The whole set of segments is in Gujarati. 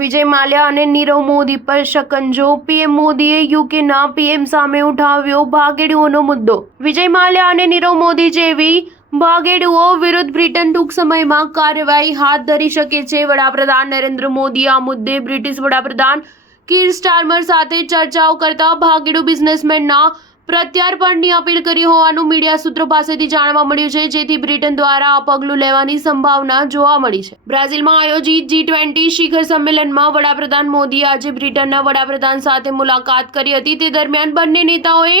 વિજય માલ્યા અને નીરવ મોદી પર શકંજો, પીએમ મોદીએ યુકેના પીએમ સામે ઉઠાવ્યો ભાગેડુઓનો મુદ્દો। વિજય માલ્યા અને નીરવ મોદી જેવી ભાગેડુઓ વિરુદ્ધ બ્રિટન ટૂંક સમયમાં કાર્યવાહી હાથ ધરી શકે છે। વડાપ્રધાન નરેન્દ્ર મોદી આ મુદ્દે બ્રિટિશ વડાપ્રધાન કીર સ્ટારમર સાથે ચર્ચાઓ કરતા ભાગેડુ બિઝનેસમેનના પ્રત્યાર્પણની અપીલ કરી હોવાનું મીડિયા સૂત્રો પાસેથી જાણવા મળ્યું છે, જેથી બ્રિટન દ્વારા આ પગલું લેવાની સંભાવના જોવા મળી છે। બ્રાઝિલમાં આયોજિત G20 શિખર સંમેલનમાં વડાપ્રધાન મોદીએ આજે બ્રિટનના વડાપ્રધાન સાથે મુલાકાત કરી હતી। તે દરમિયાન બંને નેતાઓએ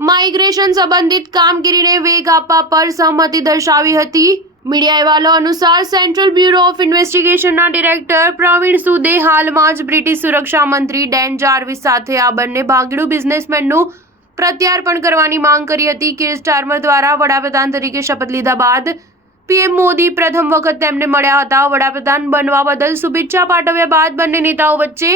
માઇગ્રેશન સંબંધિત કામગીરીને વેગ આપવા પર સહમતિ દર્શાવી હતી। મીડિયા અહેવાલો અનુસાર સેન્ટ્રલ બ્યુરો ઓફ ઇન્વેસ્ટિગેશનના ડિરેક્ટર પ્રવીણ સૂદે હાલમાં જ બ્રિટિશ સુરક્ષા મંત્રી ડેન જાર્વિસ સાથે આ બંને ભાગેડુ બિઝનેસમેનનું પ્રત્યાર્પણ કરવાની માંગ કરી હતી। કીર સ્ટારમર દ્વારા વડાપ્રધાન તરીકે શપથ લીધા બાદ પીએમ મોદી પ્રથમ વખત તેમને મળ્યા હતા। વડાપ્રધાન બનવા બદલ શુભેચ્છા પાઠવ્યા બાદ બંને નેતાઓ વચ્ચે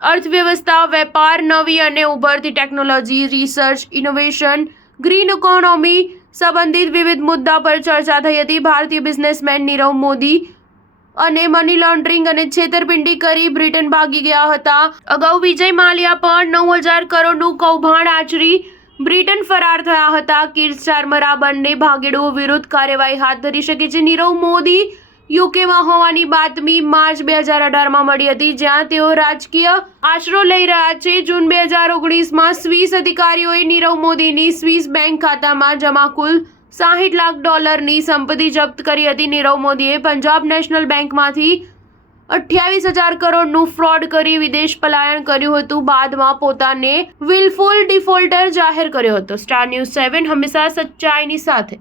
અર્થવ્યવસ્થા, વેપાર, નવી અને ઉભરતી technology, research, innovation, green economy સંબંધિત વિવિધ મુદ્દા પર ચર્ચા થઈ હતી। ભારતીય બિઝનેસમેન નીરવ મોદી અને મની લોન્ડરિંગ અને છેતરપિંડી કરી બ્રિટન ભાગી ગયા હતા। અગાઉ વિજય માલ્યા પણ 9,000 કરોડનું કૌભાંડ આચરી બ્રિટન ફરાર થયા હતા। કીર સ્ટારમર આ બંને ભાગેડુઓ વિરુદ્ધ કાર્યવાહી હાથ ધરી શકે છે। નીરવ મોદી યુકેમાં હોવાની બાતમી માર્ચ 2018માં મળી હતી, જ્યાં તેઓ રાજકીય આશરો લઈ રહ્યા છે। જૂન 2019માં સ્વિસ અધિકારીઓએ નીરવ મોદીની સ્વિસ બેંક ખાતામાં જમા કુલ $60 લાખ સંપત્તિ જપ્ત કરી હતી। નીરવ મોદીએ પંજાબ નેશનલ બેંકમાંથી 28,000 કરોડનું ફ્રોડ કરી વિદેશ પલાયન કર્યું હતું। બાદમાં પોતાને વિલફુલ ડિફોલ્ટર જાહેર કર્યો હતો। સ્ટાર ન્યૂઝ 7 હંમેશા સચ્ચાઈની સાથે।